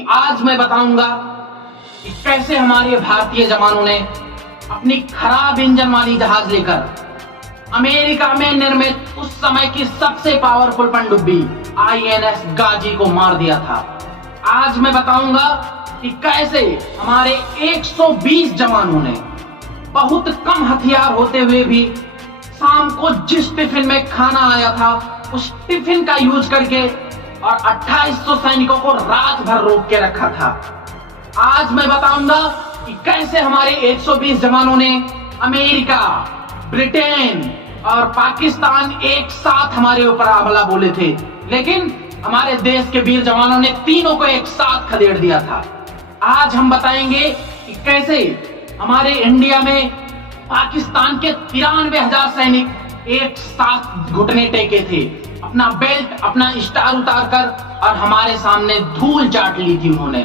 आज मैं बताऊंगा कि कैसे हमारे भारतीय जवानों ने अपनी खराब इंजन वाली जहाज लेकर अमेरिका में निर्मित उस समय की सबसे पावरफुल पनडुब्बी आईएनएस गाजी को मार दिया था। आज मैं बताऊंगा कि कैसे हमारे 120 जवानों ने बहुत कम हथियार होते हुए भी शाम को जिस टिफिन में खाना आया था उस टिफिन का यूज करके और 2800 सैनिकों को रात भर रोक के रखा था। आज मैं बताऊंगा कि कैसे हमारे 120 जवानों ने अमेरिका, ब्रिटेन और पाकिस्तान एक साथ हमारे ऊपर हमला बोले थे, लेकिन हमारे देश के वीर जवानों ने तीनों को एक साथ खदेड़ दिया था। आज हम बताएंगे कि कैसे हमारे इंडिया में पाकिस्तान के 93,000 सैनिक एक साथ घुटने टेके थे, अपना बेल्ट, अपना स्टार उतार कर और हमारे सामने धूल चाट ली थी उन्होंने।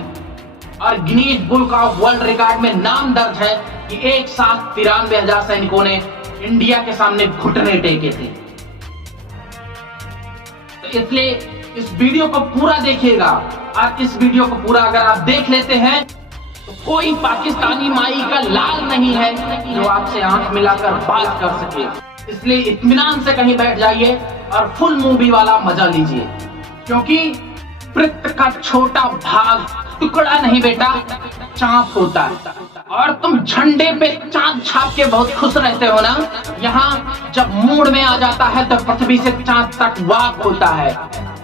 और Guinness book of world record में नाम दर्ज है कि एक साथ 93,000 सैनिकों ने इंडिया के सामने घुटने टेके थे। तो इसलिए इस वीडियो को पूरा देखिएगा, और इस वीडियो को पूरा अगर आप देख लेते हैं तो कोई पाकिस्तानी माई का लाल नहीं है जो आपसे आंख मिलाकर बात कर सके। इसलिए इत्मीनान से कहीं बैठ जाइए और फुल मूवी वाला मजा लीजिए, क्योंकि वृत्त का छोटा भाग टुकड़ा नहीं बेटा, चांप होता है। और तुम झंडे पे चांद छाप के बहुत खुश रहते हो ना, यहाँ जब मूड में आ जाता है तो पृथ्वी से चांद तक वाक होता है।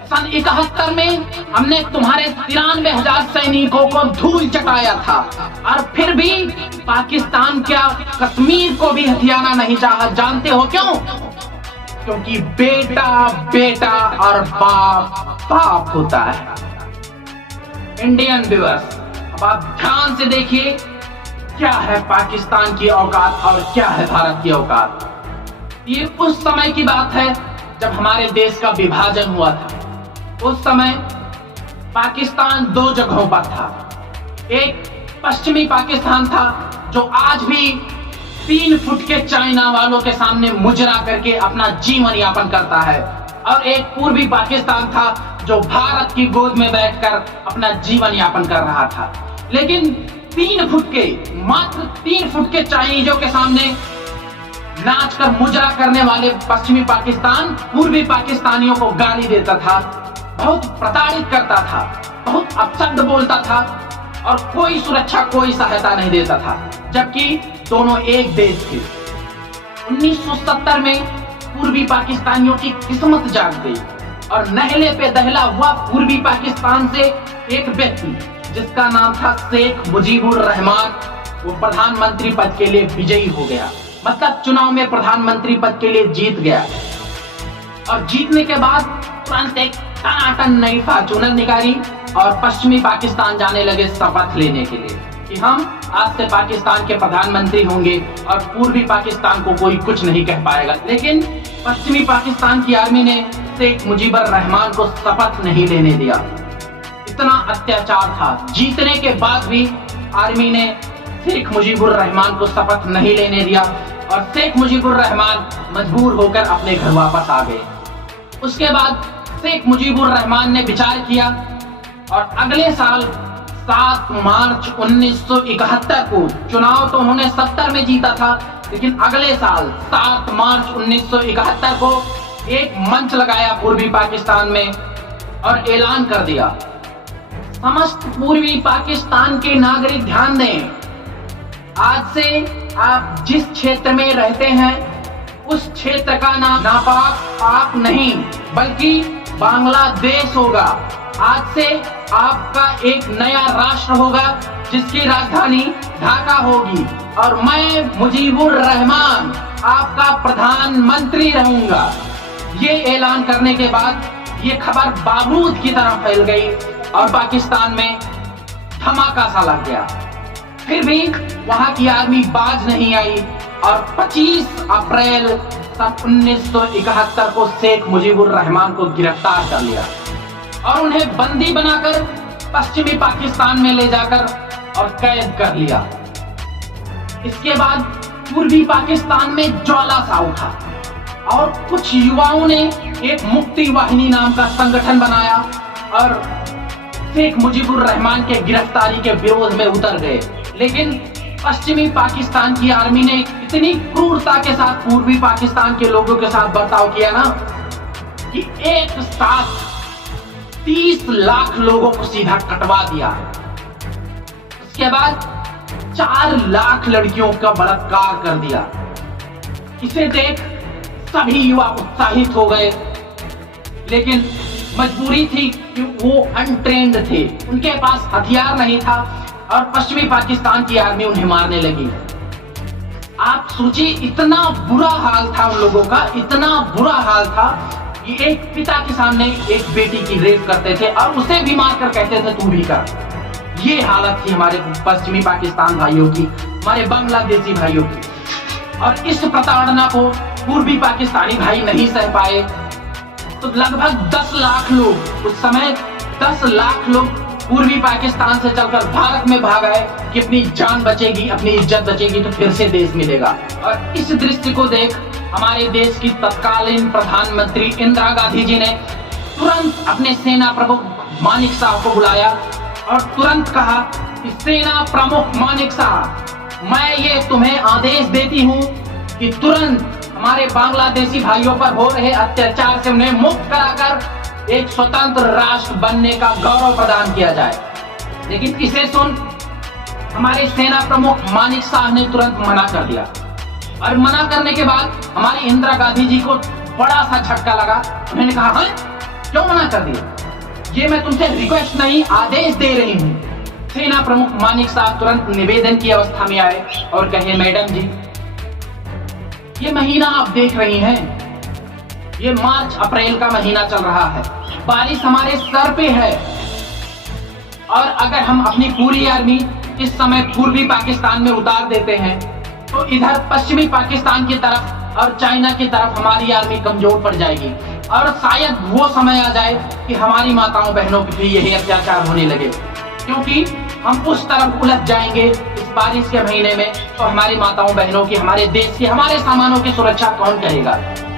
सन 71 में हमने तुम्हारे 93,000 सैनिकों को धूल चटाया था, और फिर भी पाकिस्तान क्या कश्मीर को भी हथियाना नहीं चाहा। जानते हो क्यों? क्योंकि बेटा बेटा और बाप बाप होता है। इंडियन व्यूअर्स, अब आप ध्यान से देखिए क्या है पाकिस्तान की औकात और क्या है भारत की औकात। ये उस समय की बात है जब हमारे देश का विभाजन हुआ था। उस समय पाकिस्तान दो जगहों पर था। एक पश्चिमी पाकिस्तान था जो आज भी 3 फुट के चाइना वालों के सामने मुजरा करके अपना जीवन यापन करता है, और एक पूर्वी पाकिस्तान था जो भारत की गोद में बैठकर अपना जीवन यापन कर रहा था। लेकिन 3 फुट के, मात्र 3 फुट के चाइनीजों के सामने नाचकर मुजरा करने वाले पश्चिमी पाकिस्तान पूर्वी पाकिस्तानियों को गाली देता था, बहुत प्रताड़ित करता था, बहुत अपशब्द बोलता था, और कोई सुरक्षा, कोई सहायता नहीं देता था, जबकि दोनों एक देश थे। 1970 में पूर्वी पाकिस्तानियों की किस्मत जाग गई, और नहले पे दहला हुआ पूर्वी पाकिस्तान से एक व्यक्ति जिसका नाम था शेख मुजीबुर रहमान, वो प्रधानमंत्री पद के लिए विजयी हो गया। मतलब चुनाव में प्रधानमंत्री पद के लिए जीत गया, और जीतने के बाद तुरंत एक टनाटन नई फॉर्च्यूनर निकाली और पश्चिमी पाकिस्तान जाने लगे शपथ लेने के लिए कि हम आज से पाकिस्तान के प्रधानमंत्री होंगे और पूर्वी पाकिस्तान को कोई कुछ नहीं कह पाएगा। लेकिन पश्चिमी पाकिस्तान की आर्मी ने शेख मुजीबुर रहमान को शपथ नहीं लेने दिया। इतना अत्याचार था, जीतने के बाद भी आर्मी ने शेख मुजीबुर रहमान को शपथ नहीं लेने दिया, और शेख मुजीबुर रहमान मजबूर होकर अपने घर वापस आ गए। उसके बाद शेख मुजीबुर रहमान ने विचार किया, और अगले साल 7 मार्च 1971 को, चुनाव तो उन्होंने 70 में जीता था, लेकिन अगले साल 7 मार्च 1971 को एक मंच लगाया पूर्वी पाकिस्तान में और ऐलान कर दिया, समस्त पूर्वी पाकिस्तान के नागरिक ध्यान दें, आज से आप जिस क्षेत्र में रहते हैं उस क्षेत्र का नाम नापाक पाक नहीं बल्कि बांग्लादेश होगा। आज से आपका एक नया राष्ट्र होगा जिसकी राजधानी ढाका होगी, और मैं मुजीबुर रहमान आपका प्रधानमंत्री रहूंगा। ये ऐलान करने के बाद ये खबर बारूद की तरह फैल गई और पाकिस्तान में धमाका सा लग गया। फिर भी वहां की आर्मी बाज नहीं आई, और 25 अप्रैल सन 1971 को शेख मुजीबुर रहमान को गिरफ्तार कर लिया और उन्हें बंदी बनाकर पश्चिमी पाकिस्तान में ले जाकर और कैद कर लिया। इसके बाद पूर्वी पाकिस्तान में ज्वाला सा उठा, और कुछ युवाओं ने एक मुक्ति वाहिनी नाम का संगठन बनाया और शेख मुजीबुर रहमान के गिरफ्तारी के विरोध में उतर गए। लेकिन पश्चिमी पाकिस्तान की आर्मी ने इतनी क्रूरता के साथ पूर्वी पाकिस्तान के लोगों के साथ बर्ताव किया ना कि एक साथ 30 लाख लोगों को सीधा कटवा दिया। उसके बाद 4 लाख लड़कियों का बलात्कार कर दिया। इसे देख सभी युवा उत्साहित हो गए, लेकिन मजबूरी थी कि वो अनट्रेन्ड थे, उनके पास हथियार नहीं था और पश्चिमी पाकिस्तान की आर्मी उन्हें मारने लगी। आप सोचिए, इतना बुरा हाल था उन लोगों का, इतना बुरा हाल था कि एक पिता के सामने एक बेटी की रेप करते थे और उसे भी मार कर कहते थे तू भी कर। ये हालत थी हमारे पश्चिमी पाकिस्तान भाइयों की, हमारे बांग्लादेशी भाइयों की। और इस प्रताड़ना को पूर्वी पाकिस्तानी भाई नहीं सह पाए, तो लगभग 10 लाख लोग, उस समय 10 लाख लोग पूर्वी पाकिस्तान से चलकर भारत में भाग आए कि अपनी जान बचेगी, अपनी इज्जत बचेगी तो फिर से देश मिलेगा। और इस दृश्य को देख हमारे देश की तत्कालीन प्रधानमंत्री इंदिरा गांधी जी ने तुरंत अपने सेना प्रमुख मानिक साहब को बुलाया और तुरंत कहा कि सेना प्रमुख मानिक साहब, मैं ये तुम्हें आदेश देती हूँ कि तुरंत हमारे बांग्लादेशी भाइयों पर हो रहे अत्याचार से उन्हें मुक्त कराकर एक स्वतंत्र राष्ट्र बनने का गौरव प्रदान किया जाए। लेकिन इसे सुन हमारे सेना प्रमुख मानिक साहब ने तुरंत मना कर दिया। और मना करने के बाद हमारी इंदिरा गांधी जी को बड़ा सा झटका लगा। उन्होंने कहा, हाँ क्यों मना कर दिया? ये मैं तुमसे रिक्वेस्ट नहीं, आदेश दे रही हूँ। सेना प्रमुख मानिक साहब तुरंत निवेदन की अवस्था में आए और कहे, मैडम जी, ये महीना आप देख रही हैं, ये मार्च अप्रैल का महीना चल रहा है, बारिश हमारे सर पे है और अगर हम अपनी पूरी आर्मी इस समय पूर्वी पाकिस्तान में उतार देते हैं तो इधर पश्चिमी पाकिस्तान की तरफ और चाइना की तरफ हमारी आर्मी कमजोर पड़ जाएगी और शायद वो समय आ जाए कि हमारी माताओं बहनों पे भी यही अत्याचार होने लगे, क्योंकि हम उस तरफ उलझ जाएंगे इस बारिश के महीने में तो हमारी माताओं बहनों की, हमारे देश की, हमारे सामानों की सुरक्षा कौन करेगा।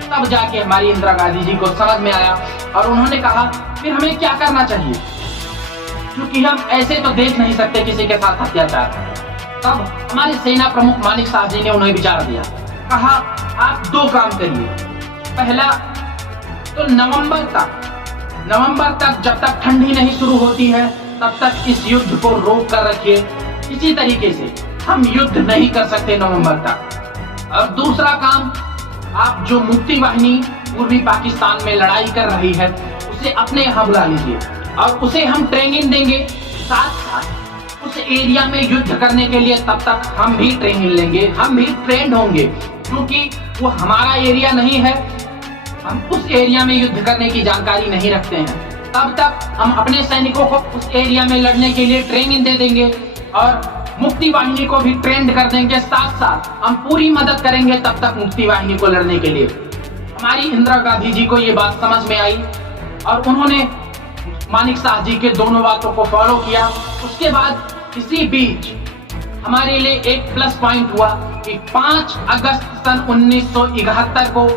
तब जाके हमारी इंदिरा गांधी जी को समझ में आया और उन्होंने कहा फिर हमें क्या करना चाहिए, क्योंकि हम ऐसे तो देख नहीं सकते किसी के साथ अत्याचार। तब हमारे सेना प्रमुख मानिक साहब जी ने उन्हें विचार दिया, कहा आप 2 काम करिए। पहला तो नवंबर तक जब तक ठंडी नहीं शुरू होती है तब तक इस युद्ध को रोक कर रखिए। इसी तरीके से हम युद्ध नहीं कर सकते नवंबर तक। और दूसरा काम, आप जो मुक्ति वाहिनी पूर्वी पाकिस्तान में लड़ाई कर रही है उसे अपने यहाँ बुला लीजिए और उसे हम ट्रेनिंग देंगे, साथ साथ उस एरिया में युद्ध करने के लिए तब तक हम भी ट्रेनिंग लेंगे, हम भी ट्रेंड होंगे, क्योंकि वो हमारा एरिया नहीं है, हम उस एरिया में युद्ध करने की जानकारी नहीं रखते हैं। तब तक हम अपने सैनिकों को उस एरिया में लड़ने के लिए ट्रेनिंग दे देंगे और मुक्ति वाहिनी को भी ट्रेंड कर देंगे, साथ साथ हम पूरी मदद करेंगे तब तक मुक्ति वाहिनी को लड़ने के लिए। हमारी इंदिरा गांधी जी को ये बात समझ में आई और उन्होंने मानिक साहब जी के दोनों बातों को फॉलो किया। उसके बाद इसी बीच हमारे लिए एक प्लस पॉइंट हुआ कि 5 अगस्त सन 1971 को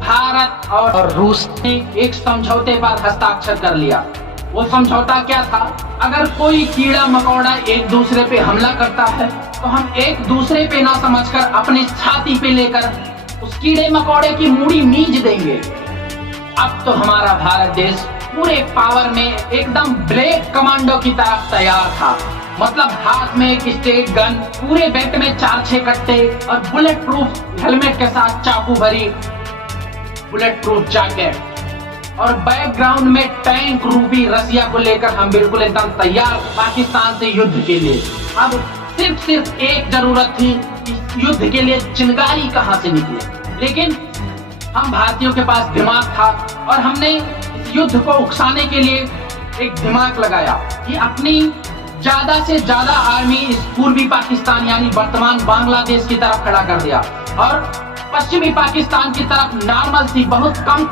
भारत और रूस ने एक समझौते पर हस्ताक्षर कर लिया। वो समझौता क्या था? अगर कोई कीड़ा मकोड़ा एक दूसरे पे हमला करता है तो हम एक दूसरे पे ना समझकर अपने छाती पे लेकर उस कीड़े मकोड़े की मूड़ी मींज देंगे। अब तो हमारा भारत देश पूरे पावर में एकदम ब्लैक कमांडो की तरफ तैयार था। मतलब हाथ में एक स्टेट गन, पूरे बेल्ट में 4-6 कट्टे और बुलेट प्रूफ हेलमेट के साथ चाकू भरी बुलेट प्रूफ जैकेट और बैकग्राउंड में टैंक रूपी रसिया को लेकर हम बिल्कुल एकदम तैयार पाकिस्तान से युद्ध के लिए। अब सिर्फ एक जरूरत थी कि युद्ध के लिए चिंगारी कहां से निकले। लेकिन हम भारतीयों के पास दिमाग था और हमने इस युद्ध को उकसाने के लिए एक दिमाग लगाया कि अपनी ज्यादा से ज्यादा आर्मी इस पूर्वी पाकिस्तान यानी वर्तमान बांग्लादेश की तरफ खड़ा कर दिया और पश्चिमी पाकिस्तान की तरफ नॉर्मल सी बहुत कम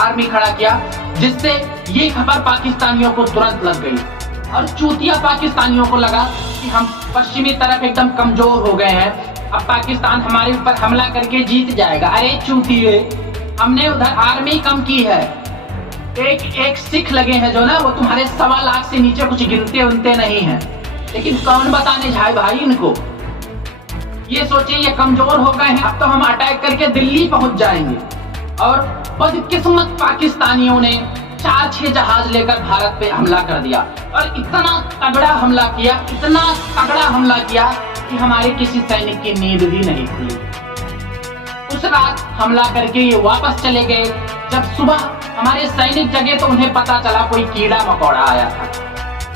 आर्मी खड़ा किया, जिससे ये खबर पाकिस्तानियों को तुरंत लग गई और चूतिया पाकिस्तानियों को लगा कि हम पश्चिमी तरफ एकदम कमजोर हो गए हैं, अब पाकिस्तान हमारे ऊपर हमला करके जीत जाएगा। अरे चूतिए, हमने उधर आर्मी कम की है, एक एक सिख लगे हैं जो ना, वो तुम्हारे 1.25 लाख से नीचे कुछ गिनते उनते नहीं है। लेकिन कौन बताने जाए भाई इनको। ये सोचे ये कमजोर हो गए हैं, अब तो हम अटैक करके दिल्ली पहुंच जाएंगे। और बदकिस्मत पाकिस्तानियों ने 4-6 जहाज लेकर भारत पे हमला कर दिया और इतना तगड़ा हमला किया, इतना तगड़ा हमला किया कि हमारे किसी सैनिक की नींद भी नहीं खुली। उस रात हमला करके ये वापस चले गए। जब सुबह हमारे सैनिक जगे तो उन्हें पता चला कोई कीड़ा मकोड़ा आया था।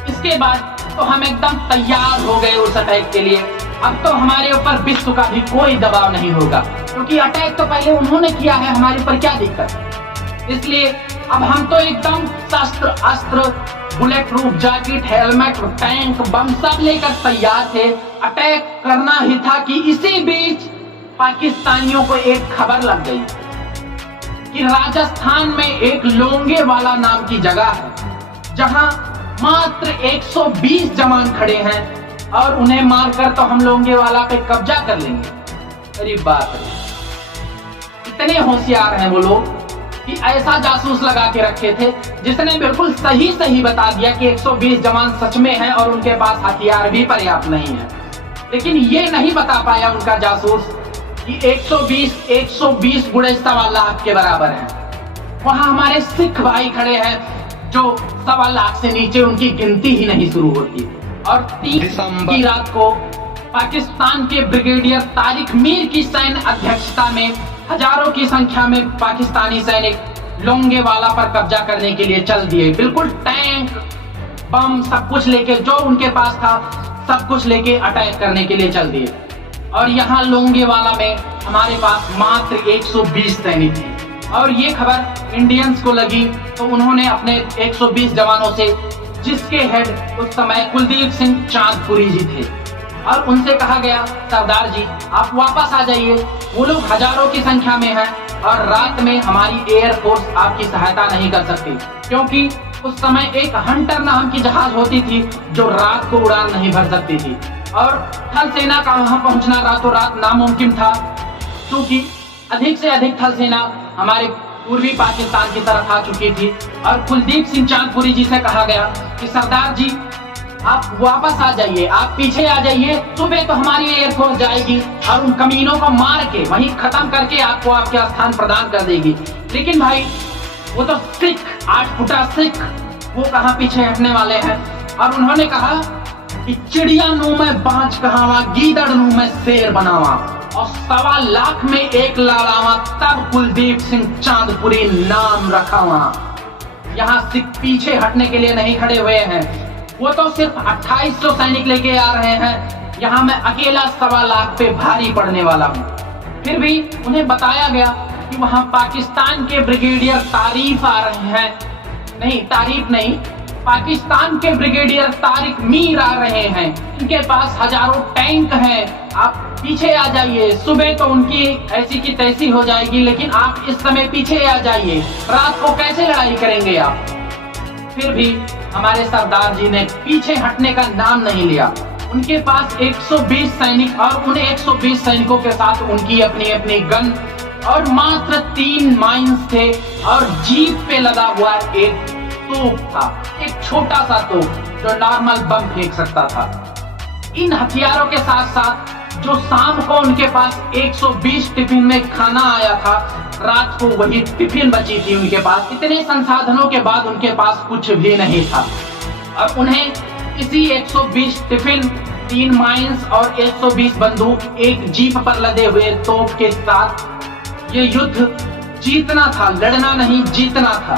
इसके बाद तो हम एकदम तैयार हो गए उस अटैक के लिए। अब तो हमारे ऊपर विश्व का भी कोई दबाव नहीं होगा, क्योंकि अटैक तो पहले उन्होंने किया है, हमारे ऊपर क्या दिक्कत। इसलिए अब हम तो एकदम शस्त्र अस्त्र, bulletproof jacket, helmet, tank, bomb सब लेकर तैयार थे। अटैक करना ही था कि इसी बीच पाकिस्तानियों को एक खबर लग गई कि राजस्थान में एक लोंगे वाला नाम की जगह है, जहां मात्र 120 जवान खड़े हैं और उन्हें मारकर तो हम लोंगे वाला पे कब्जा कर लेंगे। अरे बात है, इतने होशियार हैं वो लोग कि ऐसा जासूस लगा के रखे थे जिसने बिल्कुल सही सही बता दिया कि 120 जवान सच में हैं और उनके पास हथियार भी पर्याप्त नहीं है। लेकिन ये नहीं बता पाया उनका जासूस कि 120 बुढ़े 1.25 लाख के बराबर हैं। वहां हमारे सिख भाई खड़े हैं जो 1.25 लाख से नीचे उनकी गिनती ही नहीं शुरू होती। और 3 दिसंबर की रात को पाकिस्तान के ब्रिगेडियर तारिक मीर की सैन्य अध्यक्षता में हजारों की संख्या में पाकिस्तानी सैनिक लोंगेवाला पर कब्जा करने के लिए चल दिए। बिल्कुल टैंक, बम सब कुछ लेके, जो उनके पास था सब कुछ लेके अटैक करने के लिए चल दिए। और यहाँ लोंगेवाला में हमारे पास मात्र 120 सैनिक थे। और ये खबर इंडियंस को लगी तो उन्होंने अपने 120 जवानों से, जिसके हेड उस समय कुलदीप सिंह चांदपुरी जी थे, और उनसे कहा गया सरदार जी आप वापस आ जाइए, वो लोग हजारों की संख्या में हैं और रात में हमारी एयरफोर्स आपकी सहायता नहीं कर सकती, क्योंकि उस समय एक हंटर नाम की जहाज होती थी जो रात को उड़ान नहीं भर सकती थी। और थल सेना का वहां पहुंचना रातों रात नामुमकिन था, क्योंकि अधिक से अधिक थल सेना हमारे पूर्वी पाकिस्तान की तरफ आ चुकी थी। और कुलदीप सिंह चांदपुरी जी से कहा गया कि सरदार जी आप वापस आ जाइए, आप पीछे आ जाइए, सुबह तो हमारी एयरफोर्स जाएगी और उन कमीनों को मार के वहीं खत्म करके आपको आपके स्थान प्रदान कर देगी। लेकिन भाई वो तो सिख, 8 फुटा सिख, वो कहाँ पीछे हटने वाले हैं। और उन्होंने कहा कि चिड़िया नू में बाज कहावा, गीदड़ नू में शेर बनावा, और 1.25 लाख में एक लड़ावा, तब कुलदीप सिंह चांदपुरी नाम रखावा। यहाँ सिख पीछे हटने के लिए नहीं खड़े हुए हैं, वो तो सिर्फ 2800 सैनिक लेके आ रहे हैं। यहाँ मैं अकेला 1.25 लाख पे भारी पड़ने वाला हूँ। फिर भी उन्हें बताया गया कि वहाँ पाकिस्तान के ब्रिगेडियर तारीफ आ रहे हैं, नहीं तारीफ नहीं, पाकिस्तान के ब्रिगेडियर तारिक मीर आ रहे हैं, इनके पास हजारों टैंक हैं, आप पीछे आ जाइए, सुबह तो उनकी ऐसी की तैसी हो जाएगी, लेकिन आप इस समय पीछे आ जाइए, रात को कैसे लड़ाई करेंगे आप। फिर भी हमारे सरदार जी ने पीछे हटने का नाम नहीं लिया। उनके पास 120 सैनिक और उन 120 सैनिकों के साथ उनकी अपनी अपनी गन और मात्र 3 माइंस थे और जीप पे लगा हुआ एक तोप था, एक छोटा सा तोप जो नॉर्मल बम फेंक सकता था। इन हथियारों के साथ साथ जो शाम को उनके पास 120 टिफिन में खाना आया था, रात को वही टिफिन बची थी उनके पास। इतने संसाधनों के बाद उनके पास कुछ भी नहीं था और उन्हें इसी 120 टिफिन, 3 माइंस और 120 बंदूक एक जीप पर लदे हुए तोप के साथ ये युद्ध जीतना था, लड़ना नहीं जीतना था,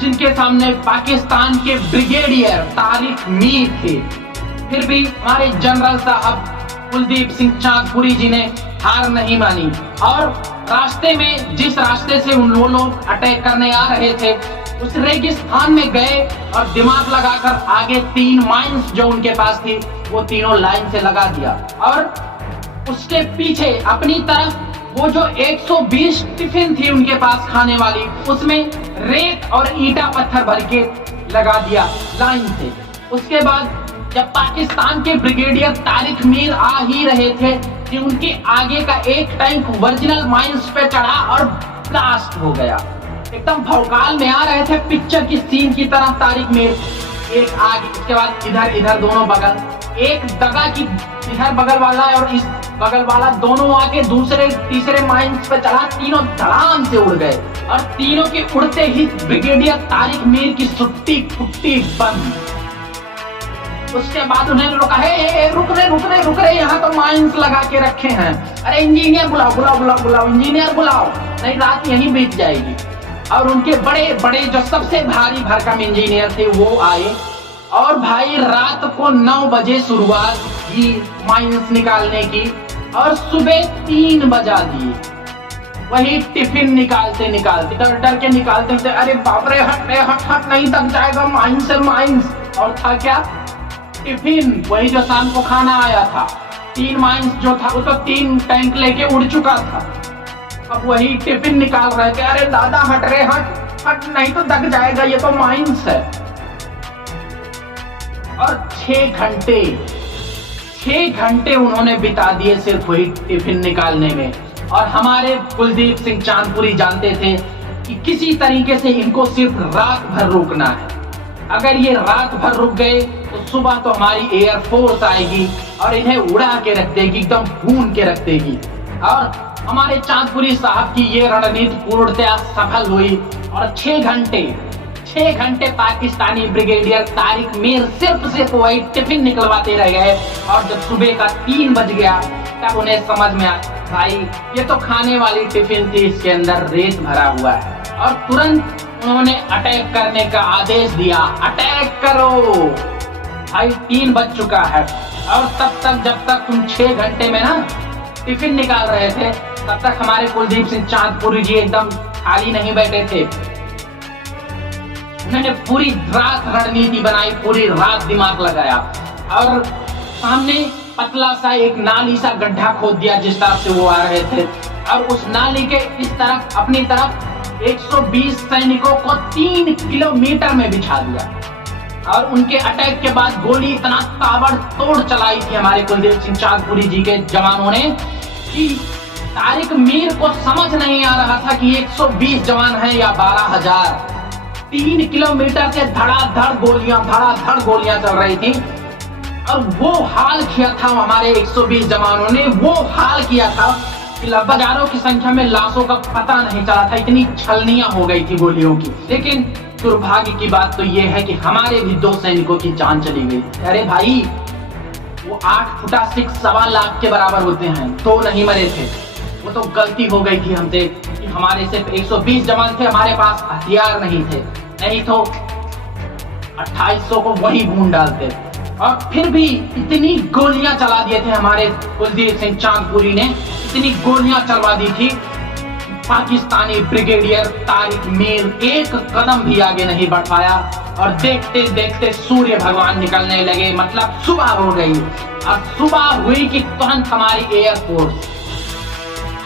जिनके सामने पाकिस्तान के ब्रिगेडियर तारिक मीर थे। फिर भी हमारे जनरल साहब कुलदीप सिंह चांदपुरी जी ने हार नहीं मानी और रास्ते में, जिस रास्ते से उन लोग अटैक करने आ रहे थे, उस रेगिस्तान में गए और दिमाग लगाकर आगे 3 माइंस जो उनके पास थी वो तीनों लाइन से लगा दिया और उसके पीछे अपनी तरफ वो जो 120 टिफिन थी उनके पास खाने वाली, उसमें रेत और ईंटा पत्थर भर के लगा दिया लाइन से। उसके बाद जब पाकिस्तान के ब्रिगेडियर तारिक मीर आ ही रहे थे कि उनके आगे का एक टैंक ओरिजिनल माइंस पे चढ़ा और ब्लास्ट हो गया। एकदम भौकाल में आ रहे थे पिक्चर की सीन की तरह तारिक मीर। एक आगे, इसके बाद इधर इधर दोनों बगल, एक दगा की इधर बगल वाला और इस बगल वाला दोनों आके दूसरे तीसरे माइंस पे चढ़ा, तीनों धड़ाम से उड़ गए और तीनों के उड़ते ही ब्रिगेडियर तारिक मीर की सुट्टी फुट्टी बंद। उसके बाद उन्हें रोका, है रुक रहे यहाँ तो माइंस लगा के रखे हैं, अरे इंजीनियर बुलाओ इंजीनियर बुलाओ, नहीं रात यहीं बीत जाएगी। और उनके बड़े बड़े जो सबसे भारी भरकम इंजीनियर थे वो आए और भाई रात को 9 बजे शुरुआत की माइंस निकालने की और सुबह 3 बजा दिए। वही टिफिन निकालते डर के निकालते थे, अरे बाप रे हट नहीं तक जाएगा माइंस से माइंस। और था क्या? टिफिन, वही जो शाम को खाना आया था। 3 माइंस जो था वो तो 3 टैंक लेके उड़ चुका था। अब वही टिफिन निकाल रहे थे, अरे दादा हट नहीं तो दग जाएगा, ये तो माइंस है। और 6 घंटे उन्होंने बिता दिए सिर्फ वही टिफिन निकालने में। और हमारे कुलदीप सिंह चांदपुरी जानते थे कि किसी तरीके से इनको सिर्फ रात भर रुकना है। अगर ये रात भर रुक गए तो सुबह तो हमारी एयरफोर्स आएगी और इन्हें उड़ा के रख देगी, एकदम भून के रख देगी। और हमारे चांदपुरी साहब की ये रणनीति पूर्णतया सफल हुई और 6 घंटे पाकिस्तानी ब्रिगेडियर तारिक मीर सिर्फ वही टिफिन निकलवाते रह गए। और जब सुबह का 3 बज गया तब उन्हें समझ में आया, भाई ये तो खाने वाली टिफिन थी, इसके अंदर रेत भरा हुआ है। और तुरंत उन्होंने अटैक करने का आदेश दिया, अटैक करो। भाई 3 बज चुका है और तब तक जब तक तुम 6 घंटे में ना टिफिन निकाल रहे थे तब तक हमारे कुलदीप सिंह चांदपुरी जी एकदम खाली नहीं बैठे थे। उन्होंने पूरी रात रणनीति बनाई, पूरी रात दिमाग लगाया और सामने पतला सा एक नाली सा गड्ढा खोद दिया जिस तरफ से वो आ रहे थे। और उस नाली के इस तरफ अपनी तरफ 120 सैनिकों को 3 किलोमीटर में बिछा दिया। और उनके अटैक के बाद गोली इतना ताबड़तोड़ चलाई थी हमारे कुलदीप सिंह चांदपुरी जी के जवानों ने कि तारिक मीर को समझ नहीं आ रहा था कि 120 जवान हैं या 12,000। 3 किलोमीटर से धड़ाधड़ गोलियां चल रही थी। और वो हाल किया था हमारे 120 जवानों ने, वो हाल किया था कि लगभग हजारों की संख्या में लाशों का पता नहीं चला था, इतनी छलनियां हो गई थी गोलियों की। लेकिन दुर्भाग्य की बात तो ये है कि हमारे भी 2 सैनिकों की जान चली गई। अरे भाई वो 8 फुटा 6 सवा लाख के बराबर होते हैं, 2 नहीं मरे थे। वो तो गलती हो गई थी हमसे कि हमारे सिर्फ 120 जवान थे, हमारे पास हथियार नहीं थे, नहीं तो 2800 को वही भून डालते। और फिर भी इतनी गोलियां चला दिए थे हमारे कुलदीप सिंह चांदपुरी ने, इतनी गोलियां चलवा दी थी, पाकिस्तानी ब्रिगेडियर तारिक मीर एक कदम भी आगे नहीं बढ़ पाया। और देखते देखते सूर्य भगवान निकलने लगे, मतलब सुबह हो गई। और सुबह हुई कि तुरंत हमारी एयरफोर्स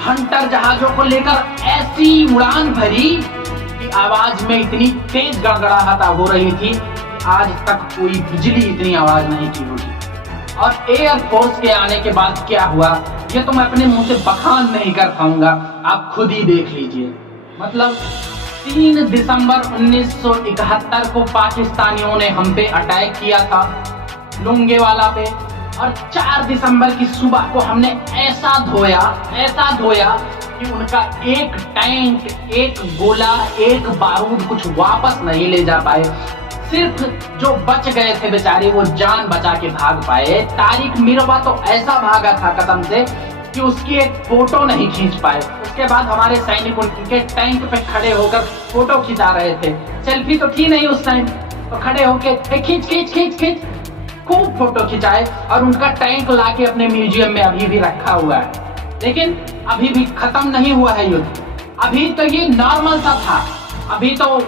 हंटर जहाजों को लेकर ऐसी उड़ान भरी कि आवाज में इतनी तेज गड़गड़ाहट हो रही थी, आज तक कोई बिजली इतनी आवाज नहीं की होगी। और एयरफोर्स के आने के बाद क्या हुआ ये तो मैं अपने मुंह से बखान नहीं कर पाऊंगा, आप खुद ही देख लीजिए। मतलब 3 दिसंबर 1971 को पाकिस्तानियों ने हम पे अटैक किया था लोंगेवाला पे। और 4 दिसंबर की सुबह को हमने ऐसा धोया कि उनका एक टैंक, एक गोला, एक बारूद कुछ वापस नहीं ले जा पाए। सिर्फ जो बच गए थे बेचारे वो जान बचा के भाग पाए। तारिक मीरवा तो ऐसा भागा था कसम से कि उसकी एक फोटो नहीं खींच पाए। उसके बाद हमारे सैनिक उनके टैंक पे खड़े होकर फोटो खिंचा रहे थे। सेल्फी तो थी नहीं उस टाइम, तो खड़े होके खींच खूब फोटो खिंचाए। और उनका टैंक लाके अपने म्यूजियम में अभी भी रखा हुआ है। लेकिन अभी भी खत्म नहीं हुआ है युद्ध, अभी तो ये नॉर्मल सा था। अभी तो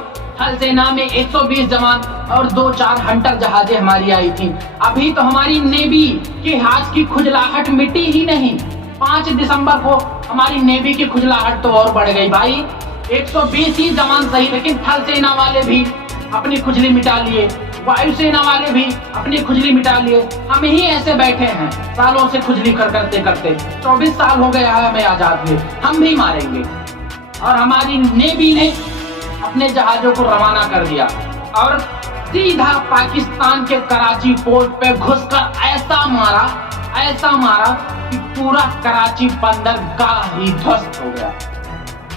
थल सेना में 120 जवान और 2-4 हंटर जहाजें हमारी आई थी। अभी तो हमारी नेवी के हाथ की खुजलाहट मिटी ही नहीं। 5 दिसंबर को हमारी नेवी की खुजलाहट तो और बढ़ गई भाई। 120 ही जवान सही, लेकिन थल सेना वाले भी अपनी खुजली मिटा लिए, वायुसेना वाले भी अपनी खुजली मिटा लिए। हम ही ऐसे बैठे हैं सालों से खुजली करते 24 साल हो गया है हमें आजाद हुए, हम भी मारेंगे। और हमारी नेवी ने अपने जहाजों को रवाना कर दिया और सीधा पाकिस्तान के कराची पोर्ट पे घुसकर ऐसा मारा कि पूरा कराची बंदरगाह ही ध्वस्त हो गया।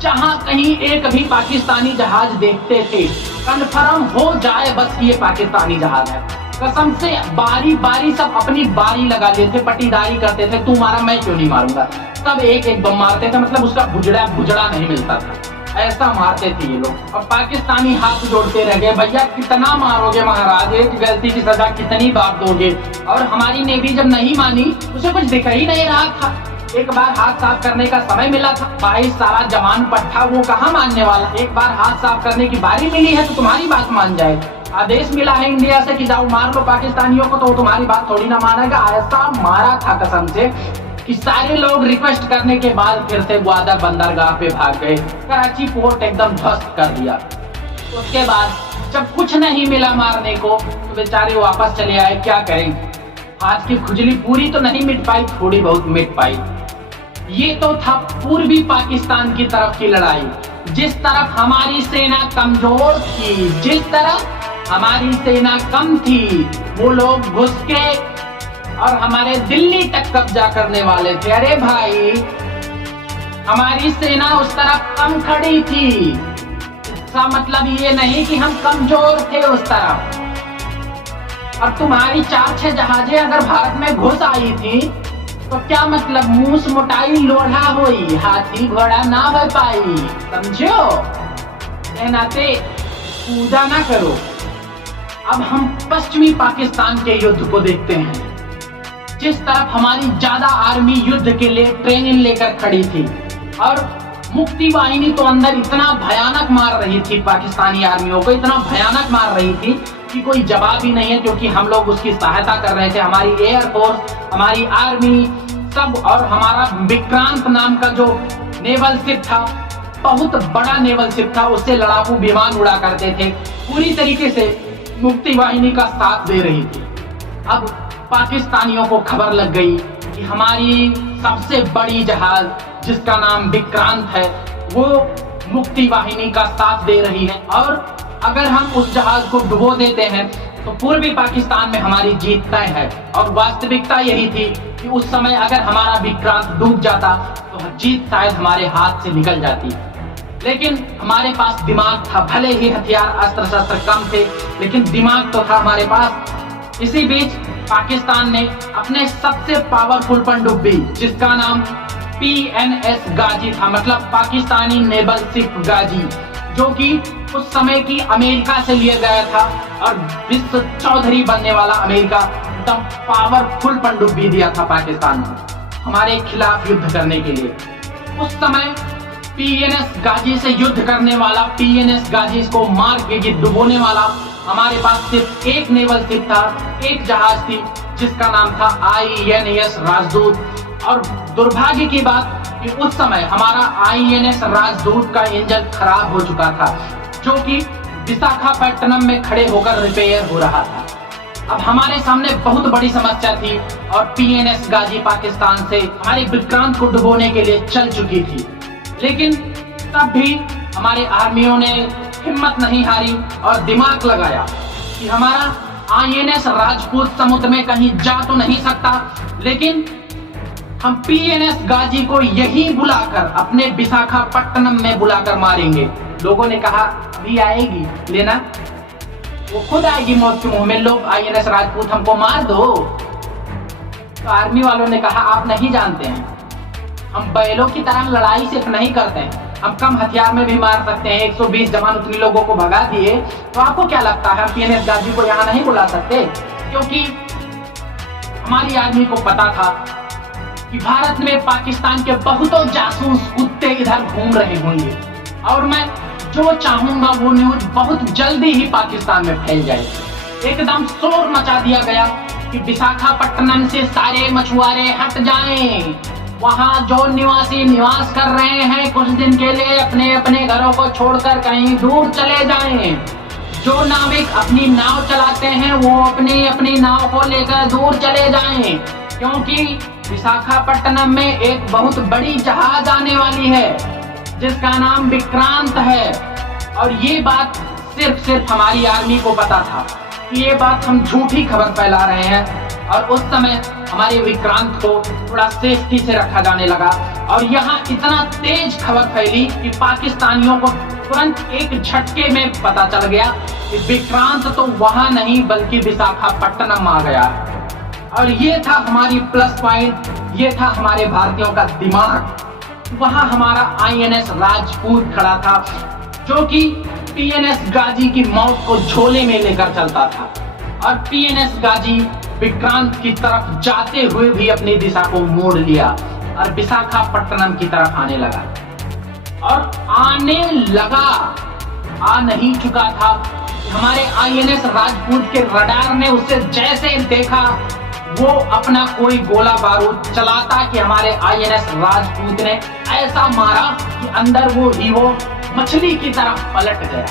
जहां कहीं एक भी पाकिस्तानी जहाज देखते थे, कन्फर्म हो जाए बस ये पाकिस्तानी जहाज है। कसम से बारी बारी सब अपनी बारी लगा लेते, पट्टीदारी करते थे, तू मारा मैं क्यों नहीं मारूंगा। सब एक एक बम मारते थे, मतलब उसका बुजड़ा नहीं मिलता था, ऐसा मारते थे ये लोग। और पाकिस्तानी हाथ जोड़ते रह गए, भैया कितना मारोगे महाराज, एक गलती की सजा कितनी बार दोगे। और हमारी नेवी जब नहीं मानी, उसे कुछ दिख ही नहीं रहा था। एक बार हाथ साफ करने का समय मिला था, भाई सारा जवान पट्टा वो कहाँ मानने वाला। एक बार हाथ साफ करने की बारी मिली है तो तुम्हारी बात मान जाए। आदेश मिला है इंडिया से कि जाओ मार लो पाकिस्तानियों को, तो तुम्हारी बात थोड़ी ना मानेगा। ऐसा मारा था कसम से कि सारे लोग रिक्वेस्ट करने के बाद फिर से ग्वादर बंदरगाह पे भाग गए। कराची पोर्ट एकदम ध्वस्त कर दिया। उसके बाद जब कुछ नहीं मिला मारने को तो बेचारे वापस चले आए। क्या करें, आज की खुजली पूरी तो नहीं मिट पाई, थोड़ी बहुत मिट पाई। ये तो था पूर्वी पाकिस्तान की तरफ की लड़ाई। जिस तरफ हमारी सेना कमजोर थी, जिस तरफ हमारी सेना कम थी, वो लोग घुस के और हमारे दिल्ली तक कब्जा करने वाले थे। अरे भाई, हमारी सेना उस तरफ कम खड़ी थी, इसका मतलब ये नहीं कि हम कमजोर थे उस तरफ। और तुम्हारी 4-6 जहाजें अगर भारत में घुस आई थी तो क्या मतलब, मूस मोटाई लोढ़ा होई, हाथी घोड़ा ना हो पाई, समझो। नाते पूजा ना करो। अब हम पश्चिमी पाकिस्तान के युद्ध को देखते हैं। जिस तरफ हमारी ज्यादा आर्मी युद्ध के लिए ट्रेनिंग लेकर खड़ी थी और मुक्ति वाहिनी तो अंदर इतना भयानक मार रही थी पाकिस्तानी आर्मियों को, इतना भयानक मार रही थी कि कोई जवाब ही नहीं है, क्योंकि हम लोग उसकी सहायता कर रहे थे। हमारी एयरफोर्स, हमारी आर्मी सब, और हमारा विक्रांत नाम का जो नेवल शिप था, बहुत बड़ा नेवल शिप था, उससे लड़ाकू विमान उड़ा करते थे। पूरी तरीके से मुक्ति वाहिनी का साथ दे रही थी। अब पाकिस्तानियों को खबर लग गई कि हमारी सबसे बड़ी जहाज जिसका नाम विक्रांत है वो मुक्ति वाहिनी का साथ दे रही है, और अगर हम उस जहाज को डुबो देते हैं तो पूर्वी पाकिस्तान में हमारी जीत तय है। और वास्तविकता यही थी कि उस समय अगर हमारा विक्रांत डूब जाता तो जीत शायद हमारे हाथ से निकल जाती। लेकिन हमारे पास दिमाग था, भले ही हथियार अस्त्र शस्त्र कम थे, लेकिन दिमाग तो था हमारे पास। इसी बीच पाकिस्तान ने अपने सबसे पावरफुल पनडुब्बी, जिसका नाम PNS गाजी था, मतलब पाकिस्तानी नेवल शिप गाजी, जो कि उस समय की अमेरिका से लिया गया था और विश्व चौधरी बनने वाला अमेरिका एकदम पावरफुल पनडुब्बी दिया था पाकिस्तान को हमारे खिलाफ युद्ध करने के लिए। उस समय PNS गाजी से युद्ध करने वाला, PNS गाजी को मार के डुबोने वाला हमारे पास सिर्फ एक नेवल शिप था, एक जहाज थी जिसका नाम था INS राजदूत। और दुर्भाग्य की बात कि उस समय हमारा INS राजदूत का इंजन खराब हो चुका था, जो कि विशाखापट्टनम में खड़े होकर रिपेयर हो रहा था। अब हमारे सामने बहुत बड़ी समस्या थी और PNS गाजी पाकिस्तान से हमारे विक्रांत को डुबोने के लिए चल चुकी थी। लेकिन तब भी हमारे आर्मियों ने हिम्मत नहीं हारी और दिमाग लगाया कि हमारा INS राजपूत समुद्र में कहीं जा तो नहीं सकता, लेकिन हम PNS गाजी को यही बुलाकर, अपने विशाखापट्टनम में बुलाकर मारेंगे। लोगों ने कहा अभी आएगी लेना, वो खुद आएगी मौत के मुंह में, लोग INS राजपूत हमको मार दो। तो आर्मी वालों ने कहा आप नहीं जानते हैं, हम बैलों की तरह लड़ाई सिर्फ नहीं करते हैं, हम कम हथियार में भी मार सकते हैं। 120 जवान उतनी लोगों को भगा दिए, तो आपको क्या लगता है हम PNS गाजी को यहाँ नहीं बुला सकते? क्योंकि हमारी आर्मी को पता था कि भारत में पाकिस्तान के बहुतों जासूस कुत्ते इधर घूम रहे होंगे और मैं जो चाहूंगा वो न्यूज बहुत जल्दी ही पाकिस्तान में फैल जाए। एकदम शोर मचा दिया गया कि विशाखापट्टनम से सारे मछुआरे हट जाएं, वहां जो निवासी निवास कर रहे हैं कुछ दिन के लिए अपने अपने घरों को छोड़कर कहीं दूर चले जाएं। जो नाविक अपनी नाव चलाते हैं वो अपनी अपनी नाव को लेकर दूर चले जाएं, क्योंकि विशाखापट्टनम में एक बहुत बड़ी जहाज आने वाली है जिसका नाम विक्रांत है। और ये बात सिर्फ हमारी आर्मी को पता था कि ये बात हम झूठी खबर फैला रहे हैं। और उस समय हमारे विक्रांत को थोड़ा सेफ्टी से रखा जाने लगा और यहाँ इतना तेज खबर फैली कि पाकिस्तानियों को तुरंत एक झटके में पता चल गया कि विक्रांत तो वहां नहीं बल्कि विशाखापट्टनम आ गया। और ये था हमारी प्लस पॉइंट, ये था हमारे भारतीयों का दिमाग। वहां हमारा INS राजपूत खड़ा था जो कि PNS गाजी की मौत को झोले में लेकर चलता था। और PNS गाजी विक्रांत की तरफ जाते हुए भी अपनी दिशा को मोड़ लिया और विशाखापट्टनम की तरफ आने लगा। और आने लगा, आ नहीं चुका था। हमारे INS राजपूत के रडार ने उसे जैसे देखा वो अपना कोई गोला बारूद चलाता कि हमारे INS राजपूत ने ऐसा मारा कि अंदर वो हीरो मछली की तरफ पलट गया।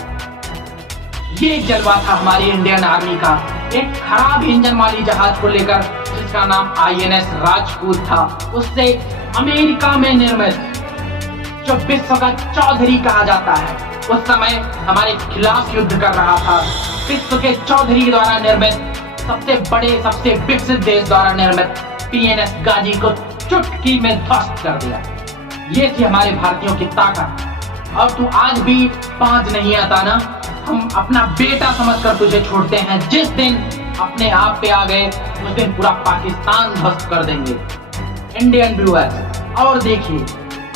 ये जलवा था हमारी इंडियन आर्मी का एक खराब इंजन वाली जहाज को लेकर जिसका नाम INS राजपूत था। उससे अमेरिका में निर्मित जो विश्व का चौधरी कहा जाता है उस समय हमारे खिलाफ युद्ध कर रहा था। विश्व के चौधरी द्वारा निर्मित सबसे बड़े सबसे विकसित देश द्वारा निर्मित PNS गाजी को चुटकी में ध्वस्त कर दिया। ये थी हमारे भारतीयों की ताकत। और तू आज भी पांच नहीं आता ना, हम अपना बेटा समझकर तुझे छोड़ते हैं। जिस दिन अपने आप पे आ गए उस दिन पूरा पाकिस्तान ध्वस्त कर देंगे। इंडियन व्यूअर्स, और देखिए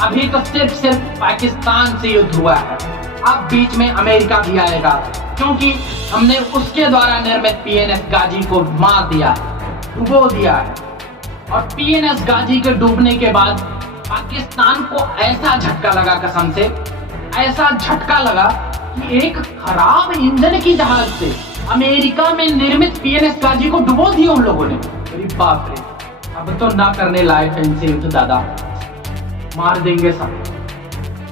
अभी तो सिर्फ पाकिस्तान से युद्ध हुआ है, अब बीच में अमेरिका भी आएगा क्योंकि हमने उसके द्वारा निर्मित PNS गाजी को मार दिया, डुबो दिया है। और PNS गाजी के डूबने के बाद पाकिस्तान को ऐसा झटका लगा, कसम से ऐसा झटका लगा कि एक खराब इंजन की जहाज से अमेरिका में निर्मित PNS गाजी को डुबो दिया उन लोगों ने। अरे बाप रे, अब तो ना करने लायक है इनसे युद्ध दादा, मार देंगे सब।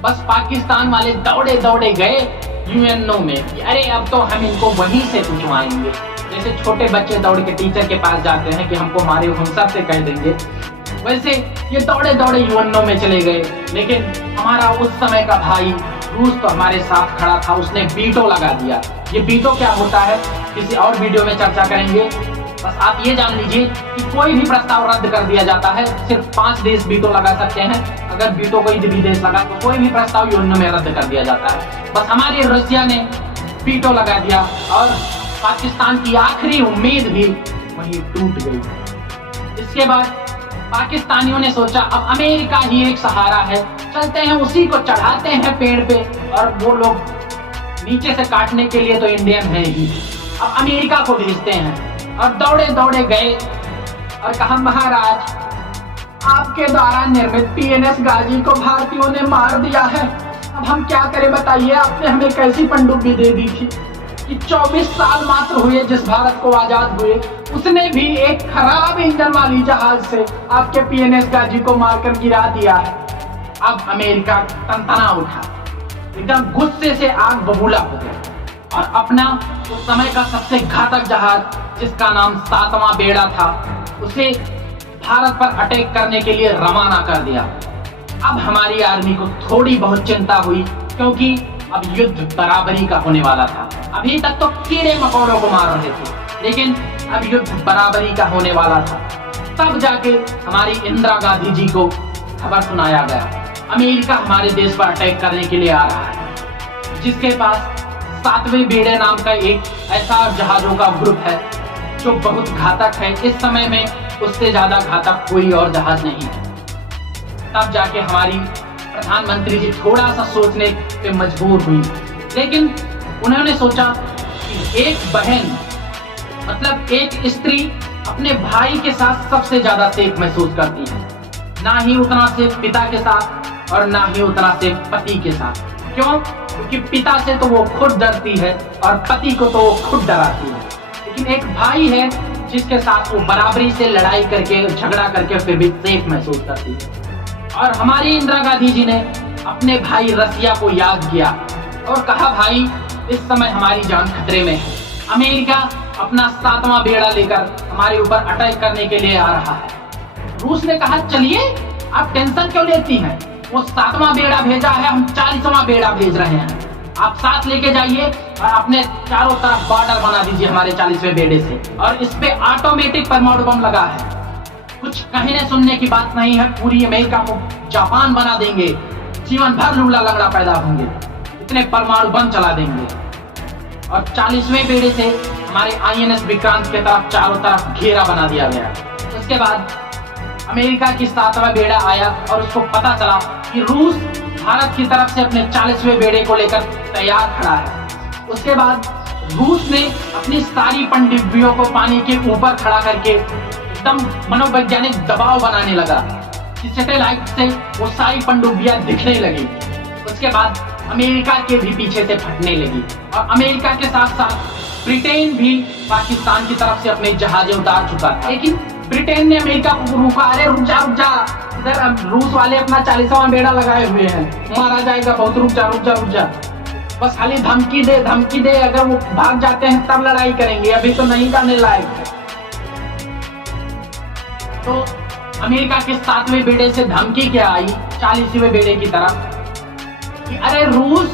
बस पाकिस्तान वाले दौड़े दौड़े गए UNO में, अरे अब तो हम इनको वहीं से पूछवाएंगे। जैसे छोटे बच्चे दौड़ के टीचर के पास जाते हैं कि हमको मारे, हम सबसे कह देंगे, वैसे ये दौड़े दौड़े UNO में चले गए। लेकिन हमारा उस समय का भाई रूस तो हमारे साथ खड़ा था, उसने वीटो लगा दिया। ये वीटो क्या होता है किसी और वीडियो में चर्चा करेंगे। बस आप ये जान लीजिए कि कोई भी प्रस्ताव रद्द कर दिया जाता है, सिर्फ 5 देश वीटो लगा सकते हैं। अगर वीटो कोई भी देश लगा तो कोई भी प्रस्ताव UNO में रद्द कर दिया जाता है। बस हमारे रशिया ने वीटो लगा दिया और पाकिस्तान की आखिरी उम्मीद भी वहीं टूट गई। इसके बाद पाकिस्तानियों ने सोचा अब अमेरिका ही एक सहारा है, चलते हैं उसी को चढ़ाते हैं पेड़ पे, और वो लोग नीचे से काटने के लिए तो इंडियन है ही, अब अमेरिका को भेजते हैं। और दौड़े दौड़े गए और कहा महाराज आपके द्वारा निर्मित PNS गाजी को भारतीयों ने मार दिया है, अब हम क्या करें बताइए। आपने हमें कैसी पनडुब्बी दे दी थी कि 24 साल मात्र हुए जिस भारत को आजाद हुए, उसने भी एक खराब इंजन वाली जहाज से आपके PNS गाजी को मारकर गिरा दिया है। अब अमेरिका तनतना उठा, एकदम गुस्से से आग बबूला हो गया और अपना उस समय का सबसे घातक जहाज जिसका नाम 7वां बेड़ा था उसे भारत पर अटैक करने के लिए रवाना कर दिया। अब हमारी आर्मी को थोड़ी बहुत चिंता हुई क्योंकि अब युद्ध बराबरी का होने वाला था। अभी तक तो कीड़े मकोड़ों को मार रहे थे, लेकिन अब युद्ध बराबरी का होने वाला था। तब जाके हमारी इंदिरा गांधी जी को खबर सुनाया गया अमेरिका हमारे देश पर अटैक करने के लिए आ रहा है, जिसके पास 7वें बेड़े नाम का एक ऐसा जहाजों का ग्रुप है जो बहुत घातक है। इस समय में उससे ज्यादा घातक कोई और जहाज नहीं है। तब जाके हमारी प्रधानमंत्री जी थोड़ा सा सोचने पे मजबूर हुई, लेकिन उन्होंने सोचा कि एक बहन मतलब एक स्त्री अपने भाई के साथ सबसे ज्यादा सेफ महसूस करती है, ना ही उतना सेफ पिता के साथ और ना ही उतना सेफ पति के साथ। क्यों? क्योंकि पिता से तो वो खुद डरती है और पति को तो वो खुद डराती है, लेकिन एक भाई है जिसके साथ वो बराबरी से लड़ाई करके झगड़ा करके फिर भी सेफ महसूस करती है। और हमारी इंदिरा गांधी जी ने अपने भाई रसिया को याद किया और कहा भाई इस समय हमारी जान खतरे में है, अमेरिका अपना 7वां बेड़ा लेकर हमारे ऊपर अटैक करने के लिए आ रहा है। रूस ने कहा चलिए आप टेंशन क्यों लेती हैं, वो 7वां बेड़ा भेजा है, हम 40वां बेड़ा भेज रहे हैं। आप साथ लेके जाइए और अपने चारों तरफ बॉर्डर बना दीजिए हमारे 40वें बेड़े से। और इस पे ऑटोमेटिक परमाणु बम लगा है, कुछ कहने सुनने की बात नहीं है। पूरी अमेरिका को जापान बना देंगे, जीवन भर लूला लंगड़ा पैदा होंगे, इतने परमाणु बम चला देंगे। और 40वें बेड़े से हमारे INS विक्रांत के तरफ चारों तरफ घेरा बना दिया गया। उसके बाद अमेरिका की 7वां बेड़ा आया और उसको पता चला कि रूस भारत की तरफ से अपने 40वें बेड़े को लेकर तैयार खड़ा है। उसके बाद रूस ने अपनी सारी पनडुब्बियों को पानी के ऊपर खड़ा करके एकदम मनोवैज्ञानिक दबाव बनाने लगा कि सैटेलाइट से वो सारी पनडुब्बियां दिखने लगी। उसके बाद अमेरिका के भी पीछे से फटने लगी और अमेरिका के साथ साथ ब्रिटेन भी पाकिस्तान की तरफ से अपने जहाजें उतार चुका था। लेकिन ब्रिटेन ने अमेरिका को रोका, अरे रुक जा इधर रूस वाले अपना 40वां बेड़ा लगाए हुए हैं, मारा जाएगा बहुत, रुक जा। बस खाली धमकी दे, अगर वो भाग जाते हैं तब लड़ाई करेंगे, अभी तो नहीं जाने लायक है। तो अमेरिका के 7वें बेड़े से धमकी क्या आई 40वें बेड़े की तरफ कि अरे रूस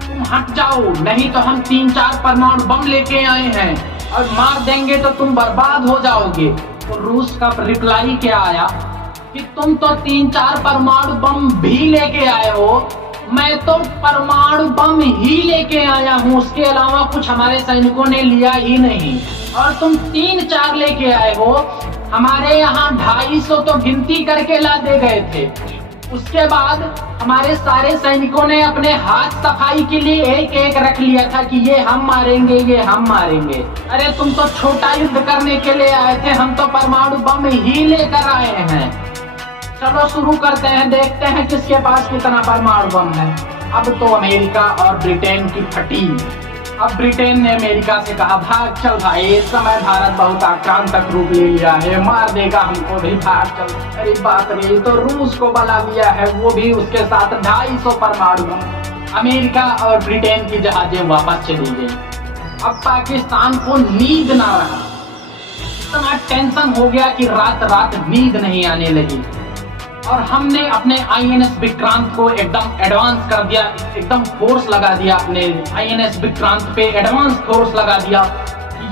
तुम हट जाओ, नहीं तो हम 3-4 परमाणु बम लेके आए हैं और मार देंगे तो तुम बर्बाद हो जाओगे। तो रूस का रिप्लाई क्या आया कि तुम तो 3-4 परमाणु बम भी लेके आए हो, मैं तो परमाणु बम ही लेके आया हूँ, उसके अलावा कुछ हमारे सैनिकों ने लिया ही नहीं। और तुम 3-4 लेके आए हो, हमारे यहाँ 250 तो गिनती करके ला दे गए थे। उसके बाद हमारे सारे सैनिकों ने अपने हाथ सफाई के लिए एक रख लिया था कि ये हम मारेंगे। अरे तुम तो छोटा युद्ध करने के लिए आए थे, हम तो परमाणु बम ही लेकर आए हैं। चलो शुरू करते हैं, देखते हैं किसके पास कितना परमाणु बम है। अब तो अमेरिका और ब्रिटेन की फटी। अब ब्रिटेन ने अमेरिका से कहा भाग चल भाई, इस समय भारत बहुत आक्रामक रूप ले लिया है, मार देगा हमको भी, भाग चल। अरे बाप रे, तो रूस को बना लिया है, वो भी उसके साथ 250 परमाणु बम। अमेरिका और ब्रिटेन की जहाजें वापस चली गई। अब पाकिस्तान को नींद ना रहा, इतना टेंशन हो गया कि रात नींद नहीं आने लगी। और हमने अपने INS विक्रांत को एकदम एडवांस कर दिया, एकदम फोर्स लगा दिया, अपने INS विक्रांत पे एडवांस फोर्स लगा दिया।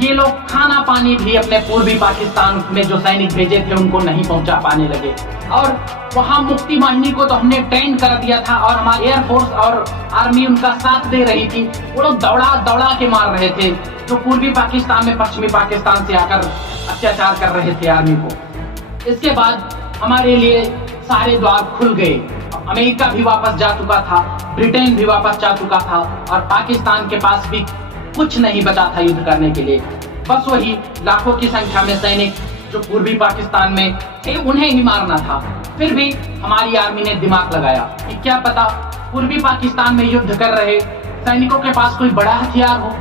ये लोग खाना पानी भी अपने पूर्वी पाकिस्तान में जो सैनिक भेजे थे उनको नहीं पहुंचा पाने लगे। और वहां मुक्ति वाहिनी को तो हमने ट्रेन कर दिया था और हमारी एयरफोर्स और आर्मी उनका साथ दे रही थी। वो लोग दौड़ा के मार रहे थे जो पूर्वी पाकिस्तान में पश्चिमी पाकिस्तान से आकर अत्याचार कर रहे थे आर्मी को। इसके बाद हमारे लिए सारे द्वार खुल गए। अमेरिका भी वापस जा चुका था, ब्रिटेन भी वापस जा चुका था और पाकिस्तान के पास भी कुछ नहीं बचा था युद्ध करने के लिए। बस वही लाखों की संख्या में सैनिक जो पूर्वी पाकिस्तान में थे उन्हें ही मारना था। फिर भी हमारी आर्मी ने दिमाग लगाया कि क्या पता पूर्वी पाकिस्तान में युद्ध कर रहे सैनिकों के पास कोई बड़ा हथियार हो,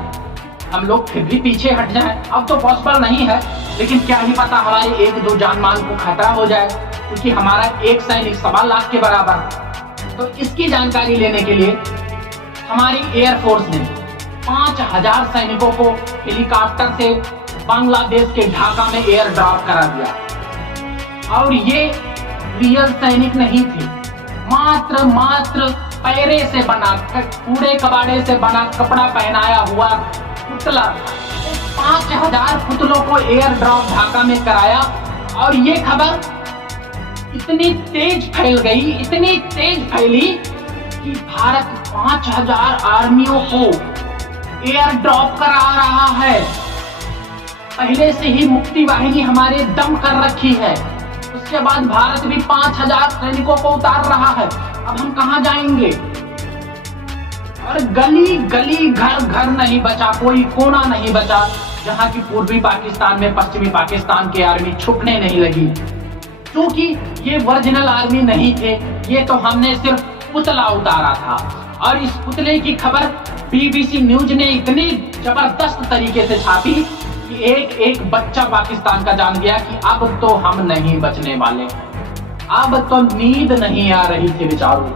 हम लोग फिर भी पीछे हट जाएं। अब तो पॉसिबल नहीं है, लेकिन क्या ही पता हमारे 1-2 जान मान को खतरा हो जाए, क्योंकि हमारा एक सैनिक 1.25 लाख के बराबर। तो इसकी जानकारी लेने के लिए हमारी एयरफोर्स ने 5000 सैनिकों को हेलीकॉप्टर से बांग्लादेश के ढाका में एयर ड्रॉप करा दिया। और ये रियल सैनिक नहीं थे, मात्र पैरे से बना, कूड़े कबाड़े से बना कपड़ा पहनाया हुआ पुतला। 5000 पुतलों को एयर ड्रॉप ढाका में कराया और ये खबर इतनी तेज फैली कि भारत 5000 आर्मियों को एयर ड्रॉप करा रहा है। पहले से ही मुक्ति वाहिनी हमारे दम कर रखी है, उसके बाद भारत भी 5000 सैनिकों को उतार रहा है। अब हम कहां जाएंगे? और गली घर नहीं बचा, कोई कोना नहीं बचा जहां की पूर्वी पाकिस्तान में पश्चिमी पाकिस्तान की आर्मी छुपने नहीं लगी। क्योंकि ये ओरिजिनल आर्मी नहीं थे, ये तो हमने सिर्फ पुतला उतारा था। और इस पुतले की खबर BBC न्यूज ने इतनी जबरदस्त तरीके से छापी कि एक बच्चा पाकिस्तान का जान गया कि अब तो हम नहीं बचने वाले। अब तो नींद नहीं आ रही थी बेचारों,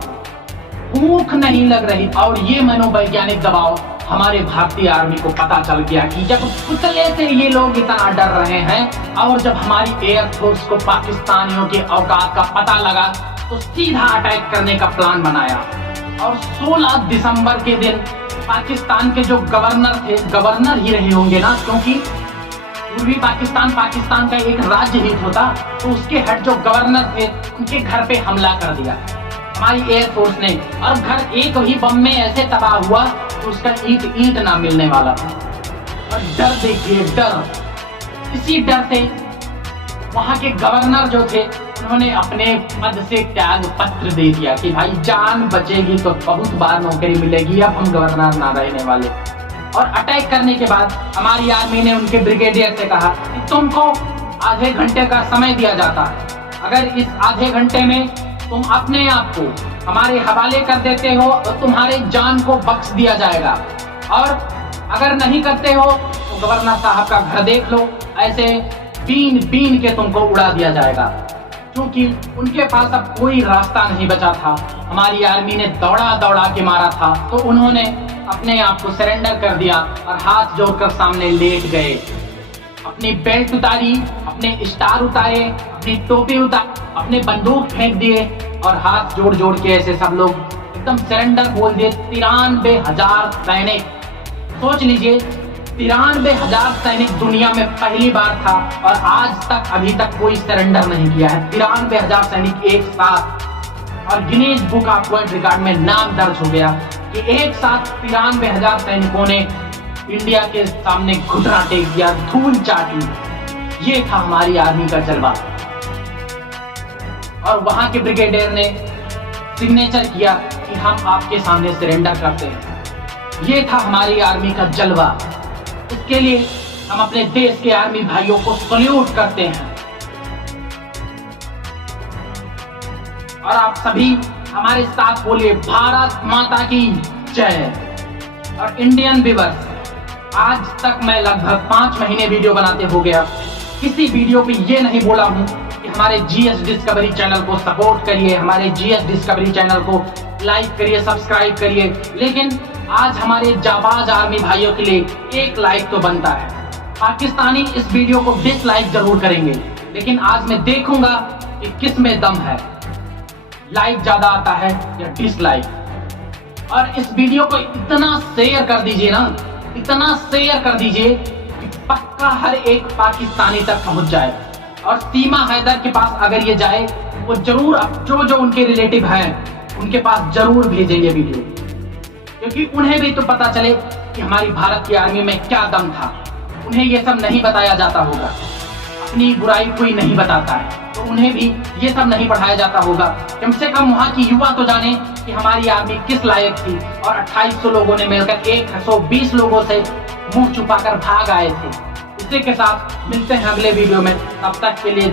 भूख नहीं लग रही। और ये मनोवैज्ञानिक दबाव हमारे भारतीय आर्मी को पता चल गया कि जब पुतले से ये लोग इतना डर रहे हैं और जब हमारी एयरफोर्स को पाकिस्तानियों के औकात का पता लगा तो सीधा अटैक करने का प्लान बनाया। और 16 दिसंबर के दिन पाकिस्तान के जो गवर्नर थे, गवर्नर ही रहे होंगे ना, क्योंकि पूर्वी पाकिस्तान पाकिस्तान का एक राज्य ही होता, तो उसके हेड जो गवर्नर थे उनके घर पे हमला कर दिया हमारी एयरफोर्स ने, और घर एक ही बम में ऐसे तबाह हुआ कि उसका ईंट ना मिलने वाला था। और डर देखिए, डर, इसी डर से वहां के गवर्नर जो थे उन्होंने अपने पद से त्याग पत्र दे दिया कि भाई जान बचेगी तो बहुत बार नौकरी मिलेगी, अब हम गवर्नर ना रहने वाले। और अटैक करने के बाद हमारी आर्मी ने उनके ब्रिगेडियर से कहा कि तुमको आधे घंटे का समय दिया जाता है, अगर इस आधे घंटे में तुम अपने आप को हमारे हवाले कर देते हो तो तुम्हारे जान को बख्श दिया जाएगा, और अगर नहीं करते हो तो गवर्नर साहब का घर देख लो, ऐसे बीन बीन के तुमको उड़ा दिया जाएगा। क्योंकि उनके पास अब कोई रास्ता नहीं बचा था, हमारी आर्मी ने दौड़ा दौड़ा के मारा था, तो उन्होंने अपने आप को सरेंडर कर दिया और हाथ जोड़कर सामने लेट गए। अपनी बेल्ट उतारी, अपने स्टार उतारे, अपनी टोपी उतारी, अपने बंदूक फेंक दिए और हाथ जोड़ जोड़ के ऐसे सब लोग एकदम सरेंडर बोल दिए। 93,000 सैनिक, सोच लीजिए 93,000 सैनिक दुनिया में पहली बार था, और आज तक अभी तक कोई सरेंडर नहीं किया है। 93,000 सैनिक एक साथ, और Guinness book of world record में नाम दर्ज हो गया कि एक साथ 93,000 सैनिकों ने इंडिया के सामने घुटना टेक दिया, धूल चाटी। ये था हमारी आर्मी का जलवा। और वहां के ब्रिगेडियर ने सिग्नेचर किया कि हम आपके सामने सरेंडर करते हैं। ये था हमारी आर्मी का जलवा। इसके लिए हम अपने देश के आर्मी भाइयों को सल्यूट करते हैं। और आप सभी हमारे साथ बोलिए, भारत माता की जय। और इंडियन व्यूअर्स, आज तक मैं लगभग 5 महीने वीडियो बनाते हो गया, किसी वीडियो पे ये नहीं बोला हूं कि हमारे जीएस डिस्कवरी चैनल को सपोर्ट करिए, हमारे जीएस डिस्कवरी चैनल को लाइक करिए, सब्सक्राइब करिए, लेकिन आज हमारे जाबाज आर्मी भाइयों के लिए एक लाइक तो बनता है। पाकिस्तानी इस वीडियो को डिसलाइक जरूर करेंगे, लेकिन आज मैं देखूंगा कि किस में दम है, लाइक ज्यादा आता है या डिसलाइक। और इस वीडियो को इतना शेयर कर दीजिए ना, इतना शेयर कर दीजिए कि पक्का हर एक पाकिस्तानी तक पहुंच जाए। और सीमा हैदर के पास अगर ये जाए, वो जरूर जो जो उनके रिलेटिव हैं उनके पास जरूर भेजेंगे वीडियो, क्योंकि उन्हें भी तो पता चले कि हमारी भारत की आर्मी में क्या दम था। उन्हें ये सब नहीं बताया जाता होगा, अपनी बुराई कोई नहीं बताता है, तो उन्हें भी ये सब नहीं पढ़ाया जाता होगा। कम से कम वहाँ की युवा तो जाने कि हमारी आर्मी किस लायक थी, और 2800 लोगों ने मिलकर 120 लोगों से मुंह छुपाकर भाग आए थे। इसी के साथ मिलते हैं अगले वीडियो में, तब तक के लिए